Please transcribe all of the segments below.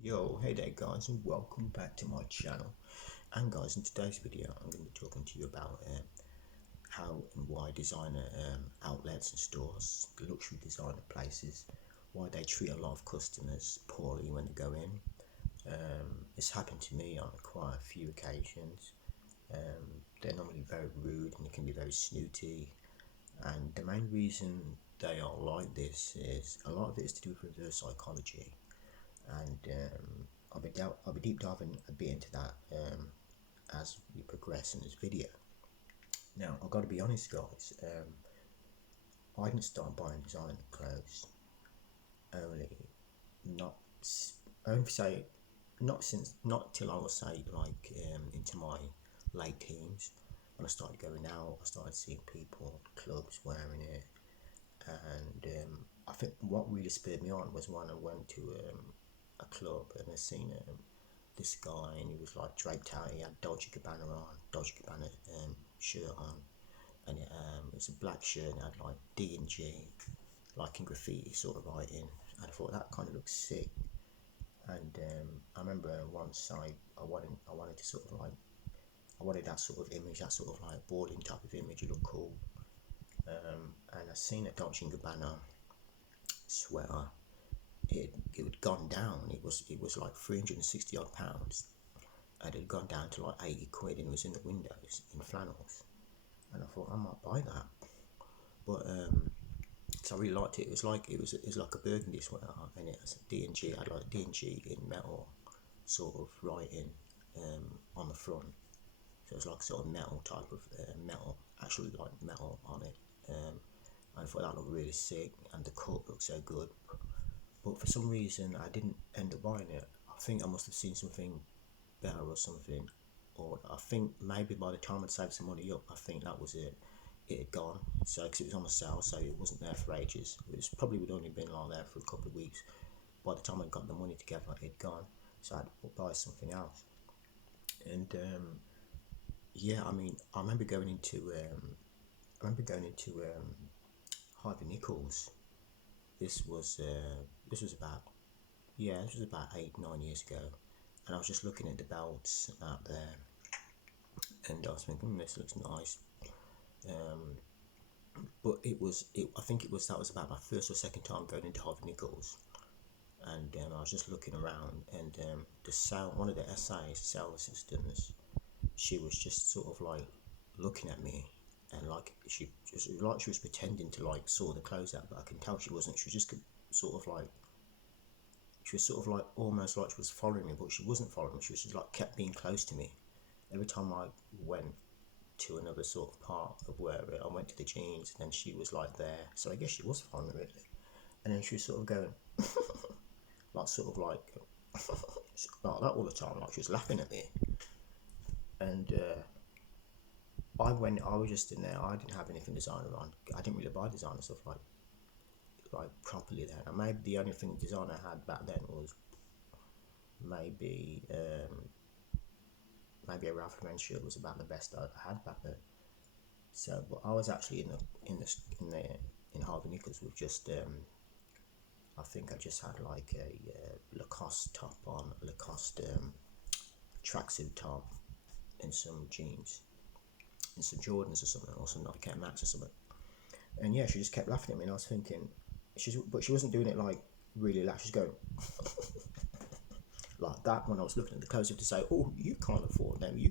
Yo, hey there guys, and welcome back to my channel. And guys, in today's video I'm going to be talking to you about how and why designer outlets and stores, the luxury designer places, why they treat a lot of customers poorly when they go in. It's happened to me on quite a few occasions. They're normally very rude and they can be very snooty, and the main reason they are like this is a lot of it is to do with reverse psychology, and I'll be deep diving a bit into that as we progress in this video. Now, I've got to be honest, guys. I didn't start buying designer clothes only not only say not till I was say into my late teens. When I started going out, I started seeing people clubs wearing it, and I think what really spurred me on was when I went to a club and I seen this guy, and he was like draped out. He had Dolce Gabbana shirt on, and it was a black shirt and it had like D&G, like in graffiti sort of writing. And I thought that kind of looks sick. And I remember once I wanted to sort of like I wanted that sort of image, that sort of like balling type of image. It looked cool. And I seen a Dolce & Gabbana sweater. It had gone down. It was like 360 odd pounds, and it had gone down to like 80 quid, and it was in the windows in flannels. And I thought I might buy that, but so I really liked it. It was like a burgundy sweater, and it has D&G. I had like D&G in metal sort of writing on the front. So it was like sort of metal type of metal, actually like metal on it. And I thought that looked really sick, and the cut looked so good. But for some reason, I didn't end up buying it. I think I must have seen something better or something, or I think maybe by the time I'd saved some money up, I think that was it. It had gone. So because it was on a sale, so it wasn't there for ages. It was probably would only been like there for a couple of weeks. By the time I got the money together, it had gone. So I had to buy something else. And yeah, I mean, I remember going into Harvey Nichols. This was this was about this was about 8 9 years ago, and I was just looking at the belts out there, and I was thinking, this looks nice. But I think that was about my first or second time going into Harvey Nichols, and I was just looking around, and one of the SAs, sales assistants, she was just sort of like looking at me, and like she was pretending to like sort the clothes out, but I can tell she wasn't. She was just sort of like she was sort of like almost like she was following me, but she wasn't following me. She was just like kept being close to me. Every time I went to another sort of part of where I went to the jeans, and then she was like there. So I guess she was following me really. And then she was sort of going like sort of like like that all the time, like she was laughing at me. And I was just in there. I didn't have anything designer on. I didn't really buy designer stuff like properly then. And maybe the only thing designer I had back then was maybe maybe a Ralph Lauren shirt was about the best I had back then. So, but I was actually in Harvey Nichols with just I think I just had like a Lacoste top on, Lacoste tracksuit top, and some jeans, and some Jordans or something, or some Nike Max or something. And yeah, she just kept laughing at me, and I was thinking, but she wasn't doing it like really loud. She's going like that when I was looking at the clothes, to say, "Oh, you can't afford them. You."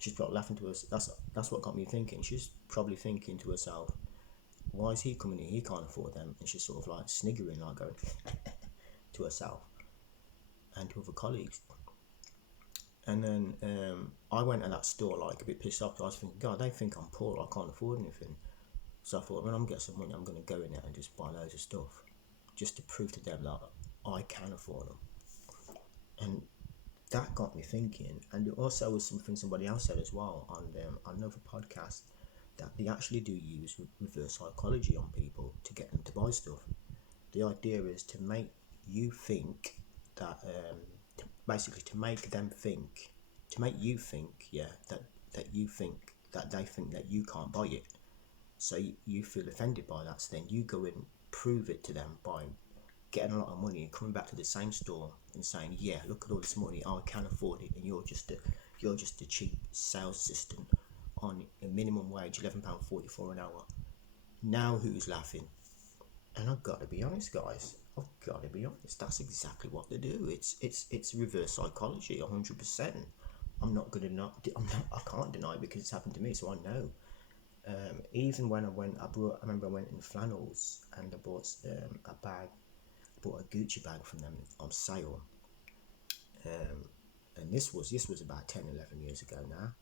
She's probably laughing to us. That's what got me thinking. She's probably thinking to herself, "Why is he coming in? He can't afford them." And she's sort of like sniggering, like going to herself and to other colleagues. And then I went to that store like a bit pissed off. I was thinking, God, they think I'm poor. I can't afford anything. So I thought, when I'm getting some money, I'm going to go in there and just buy loads of stuff, just to prove to them that I can afford them. And that got me thinking. And it also was something somebody else said as well on another podcast, that they actually do use reverse psychology on people to get them to buy stuff. The idea is to make you think that, basically to make them think, to make you think, that you think that they think that you can't buy it. So you feel offended by that. So then you go and prove it to them by getting a lot of money and coming back to the same store and saying, yeah, look at all this money, I can afford it, and you're just a cheap sales assistant on a minimum wage, £11.44 an hour. Now who's laughing? And I've got to be honest, guys. I've got to be honest. That's exactly what they do. It's reverse psychology, 100%. I can't deny it because it's happened to me, so I know. Even when I remember I went in flannels and I bought bought a Gucci bag from them on sale. And this was about 10, 11 years ago now.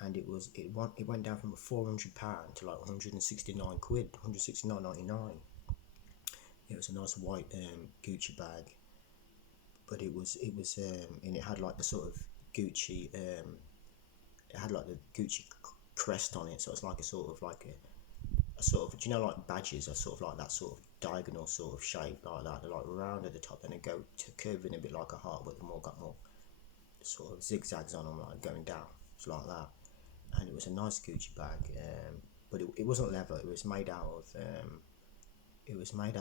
And it went down from £400 to like 169 quid, 169.99. It was a nice white Gucci bag, but it was and it had like the sort of Gucci it had like the Gucci crest on it, so it's like a sort of do you know, like badges are sort of like that sort of diagonal sort of shape like that. They're like round at the top and they go to curve in a bit like a heart, but they've got more sort of zigzags on them, like going down. It's like that. And it was a nice Gucci bag, but it wasn't leather. It was made out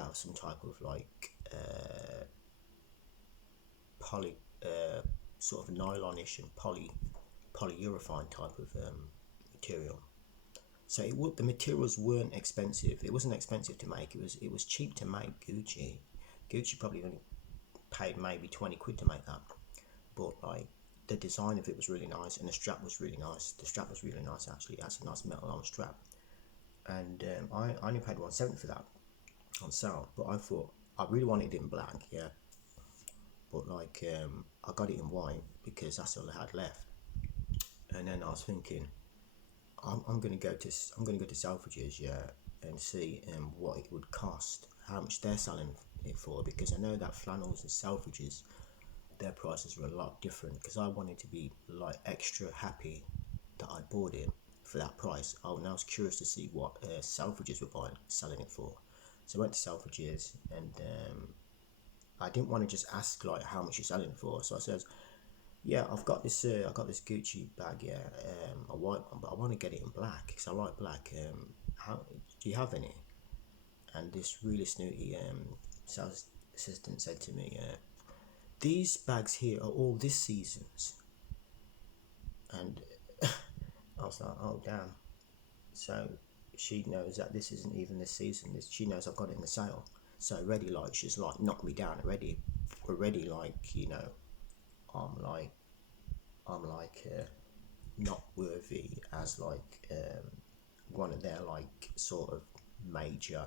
of some type of like poly sort of nylonish and polyurethane type of material. So the materials weren't expensive. It wasn't expensive to make. It was cheap to make Gucci. Gucci probably only paid maybe 20 quid to make that. But like the design of it was really nice, and the strap was really nice. The strap was really nice actually. It has a nice metal arm strap. And I only paid 170 for that on sale. But I thought I really wanted it in black, yeah. But like I got it in white because that's all I had left. And then I was thinking, I'm gonna go to Selfridges, yeah, and see what it would cost, how much they're selling it for, because I know that flannels and Selfridges, their prices were a lot different. Because I wanted to be like extra happy that I bought it for that price. I was curious to see what Selfridges were selling it for. So I went to Selfridges, and I didn't want to just ask like how much you're selling it for. So I says, yeah, I got this Gucci bag, yeah, a white one, but I want to get it in black because I like black. How do you have any? And this really snooty sales assistant said to me, these bags here are all this season's. And I was like, oh damn. So she knows that this isn't even this season. She knows I've got it in the sale. So already, like, she's like knocked me down already. Already, like, you know, I'm like not worthy as like one of their like sort of major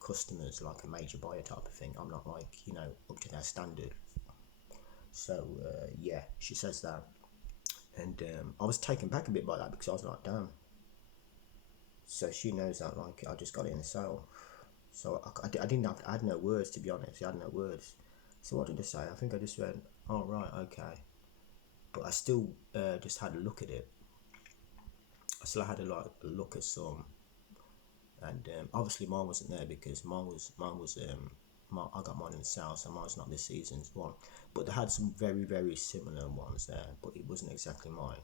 customers, like a major buyer type of thing. I'm not like, you know, up to their standard. So yeah, she says that, and I was taken back a bit by that because I was like, damn. So she knows that like I just got it in the sale. So I had no words, to be honest. I had no words. So what did I say? I think I just went, oh right, okay. But I still just had a look at it. I still had a look at some, and obviously mine wasn't there because mine was I got mine in the sale, so mine's not this season's one. But they had some very, very similar ones there, but it wasn't exactly mine.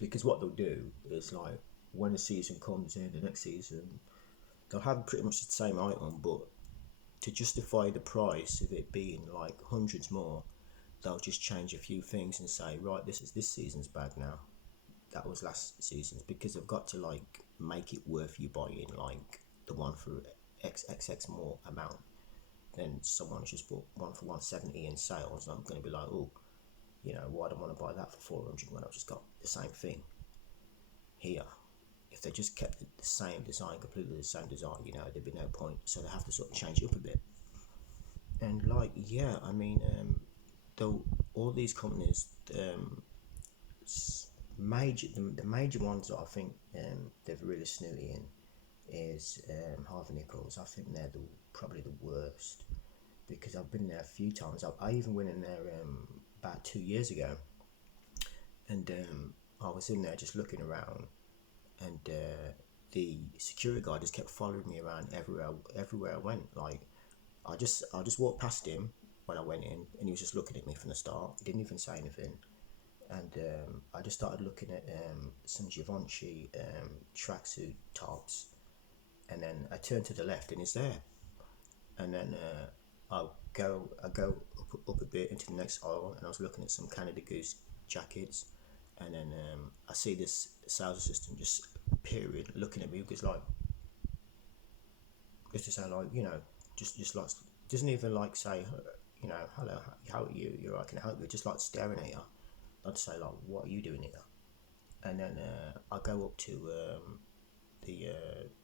Because what they'll do is like when the season comes in, the next season, they'll have pretty much the same item, but to justify the price of it being like hundreds more, they'll just change a few things and say, right, this is this season's bag now. That was last season's, because they've got to like make it worth you buying like the one for XXX more amount than someone just bought one for 170 in sales. I'm going to be like, oh, you know, why do I want to buy that for 400 when I've just got the same thing here? If they just kept the same design, completely the same design, you know, there'd be no point. So they have to sort of change it up a bit. And like, yeah, I mean, though all these companies, the major ones that I think they're really snooty in is Harvey Nichols. I think they're probably the worst, because I've been there a few times. I even went in there about 2 years ago, and I was in there just looking around, and the security guard just kept following me around everywhere I went. Like I just walked past him when I went in, and he was just looking at me from the start. He didn't even say anything. And I just started looking at some Givenchy tracksuit tops, and then I turned to the left and he's there. and then I go up a bit into the next aisle, and I was looking at some Canada Goose jackets, and then I see this sales assistant just peering, looking at me because like just to say like just like doesn't even like say hello, how are you, you're right, can I help you, just like staring at you. I'd say like, what are you doing here? And then I go the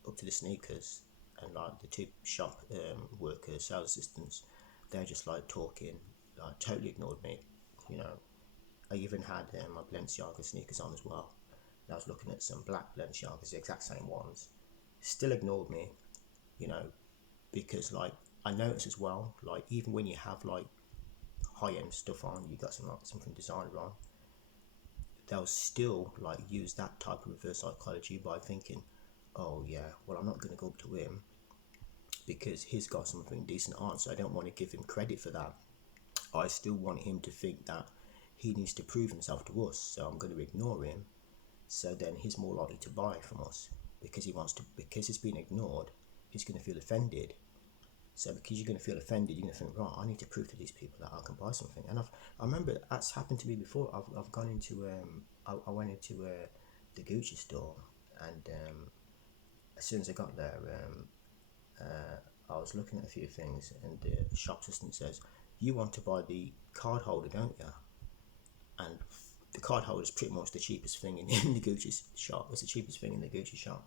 up to the sneakers, and like the two shop workers, sales assistants, they're just like talking, like totally ignored me. You know, I even had my Balenciaga sneakers on as well. And I was looking at some black Balenciagas, the exact same ones. Still ignored me, you know, because like I noticed as well, like even when you have like high end stuff on, you got some like something designer on, they'll still like use that type of reverse psychology by thinking, oh yeah, well I'm not going to go up to him because he's got something decent on, so I don't want to give him credit for that. I still want him to think that he needs to prove himself to us, so I'm going to ignore him. So then he's more likely to buy from us because he wants to, because he's been ignored. He's going to feel offended. So because you're going to feel offended, you're going to think, right, I need to prove to these people that I can buy something. And I remember that's happened to me before. I've gone into I went into the Gucci store, and as soon as I got there, I was looking at a few things, and the shop assistant says, "You want to buy the card holder, don't you?" And the card holder is pretty much the cheapest thing in the Gucci shop. It's the cheapest thing in the Gucci shop.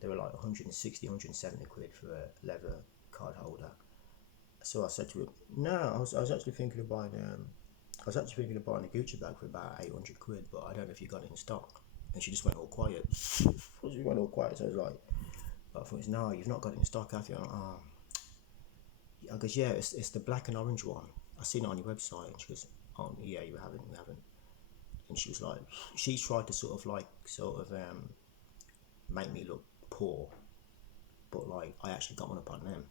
They were like 160, 170 quid for a leather card holder. So I said to him, "No, I was actually thinking of buying I was actually thinking of buying a Gucci bag for about 800 quid, but I don't know if you got it in stock." And she just went all quiet. She went all quiet. So I was like, I thought, "No, you've not got it in stock, have you?" I'm like, oh. I goes, "Yeah, it's the black and orange one. I seen it on your website." And she goes, "Oh yeah, you haven't." And she was like, she tried to sort of make me look poor, but like I actually got one up on them.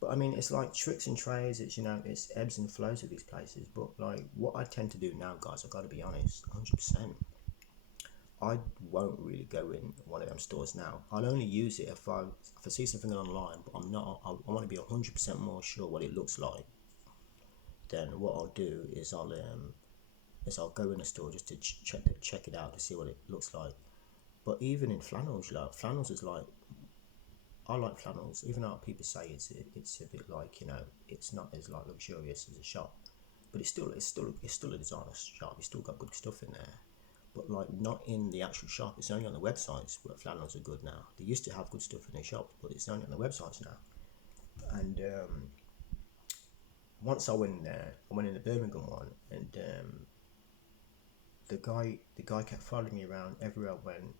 But I mean, it's like tricks and trades. It's it's ebbs and flows of these places. But like what I tend to do now, guys, I've got to be honest, 100%. I won't really go in one of them stores now. I'll only use it if I see something online, but I'm not. I want to be 100% more sure what it looks like. Then what I'll do is I'll go in a store just to check it out to see what it looks like. But even in flannels, like flannels is like, I like flannels, even though people say it's a bit like it's not as like luxurious as a shop, but it's still a designer shop. It's still got good stuff in there, but like not in the actual shop. It's only on the websites where flannels are good now. They used to have good stuff in their shops, but it's only on the websites now. And once I went in there, I went in the Birmingham one, and the guy kept following me around everywhere I went.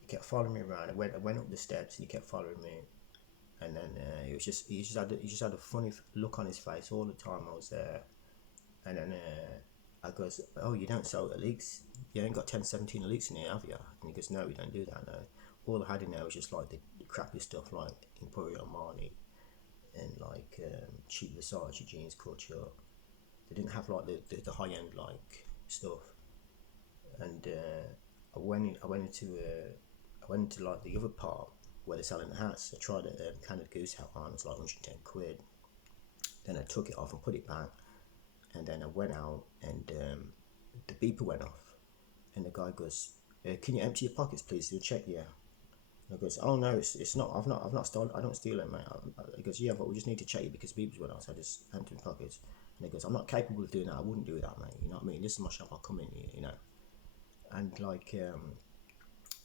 He kept following me around. I went up the steps, and he kept following me. And then he just had a funny look on his face all the time I was there. And then I goes, "Oh, you don't sell Elites? You ain't got 10, 17 Elites in here, have you?" And he goes, "No, we don't do that. No. All I had in there was just like the crappy stuff like Emporio Armani and like cheap Versace jeans, couture. They didn't have like the high end like stuff." And I went into like the other part where they're selling the hats. I tried a Canada Goose hat on. It's like 110 quid. Then I took it off and put it back. And then I went out, and the beeper went off. And the guy goes, "Can you empty your pockets, please? He'll check you." And I goes, "Oh no, it's not. I've not stolen. I don't steal it, mate." He goes, "Yeah, but we just need to check you because the beepers went off." So I just emptied my pockets. And he goes, "I'm not capable of doing that. I wouldn't do that, mate. You know what I mean? This is my shop. I'll come in here, you know." And like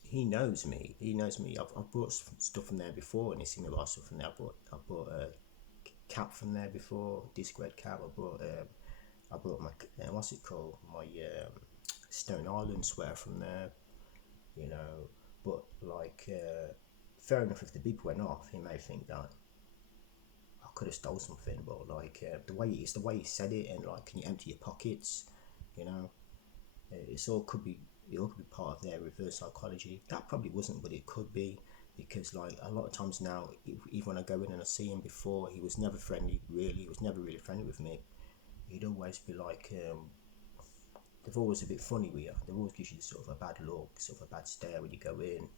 he knows me. He knows me. I've bought stuff from there before, and he's seen me buy stuff from there. I bought a cap from there before, D-squared cap. I bought my what's it called? My Stone Island sweater from there, you know. But like, fair enough. If the beep went off, he may think that I could have stole something. But like, the way he said it, and like, "Can you empty your pockets?" You know, it all could be part of their reverse psychology. That probably wasn't, but it could be, because like a lot of times now, even when I go in and I see him before, he was never friendly. Really, he was never really friendly with me. He'd always be like, they're always a bit funny with you. They always give you sort of a bad look, sort of a bad stare when you go in.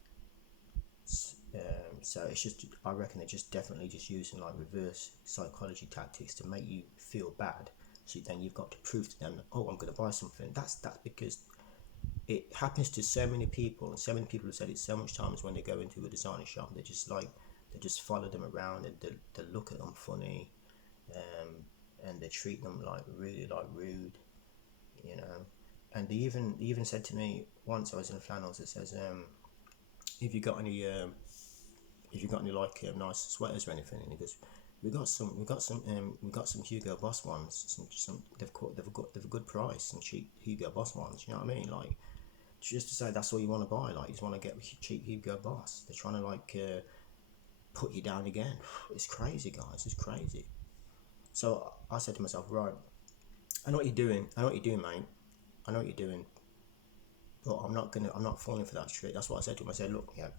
So it's just, I reckon they're just definitely just using like reverse psychology tactics to make you feel bad. So then you've got to prove to them, oh, I'm going to buy something. That's because it happens to so many people, and so many people have said it so much times when they go into a designer shop. They just follow them around, and they look at them funny, and they treat them like really like rude, you know. And they even said to me once, I was in the flannels, it says, if you got any if you got any like nice sweaters or anything, and he goes, we got some Hugo Boss ones. They've a good price and cheap Hugo Boss ones. You know what I mean? Like, just to say that's all you want to buy. Like, you just want to get cheap Hugo Boss. They're trying to like put you down again. It's crazy, guys. It's crazy. So I said to myself, right, I know what you're doing. I know what you're doing, mate. I know what you're doing, but I'm not falling for that trick. That's what I said to him. I said, look, yeah,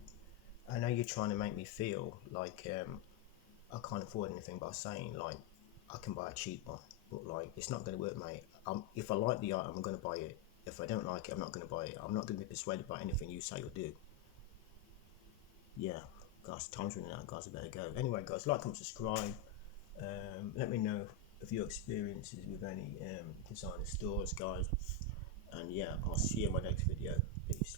I know you're trying to make me feel like I can't afford anything by saying like I can buy a cheap one, but like it's not going to work, mate. If I like the item, I'm going to buy it. If I don't like it, I'm not going to buy it. I'm not going to be persuaded by anything you say or do. Yeah, guys, time's running out, guys. I better go. Anyway, guys, like and subscribe. Let me know of your experiences with any designer stores, guys. And yeah, I'll see you in my next video. Peace.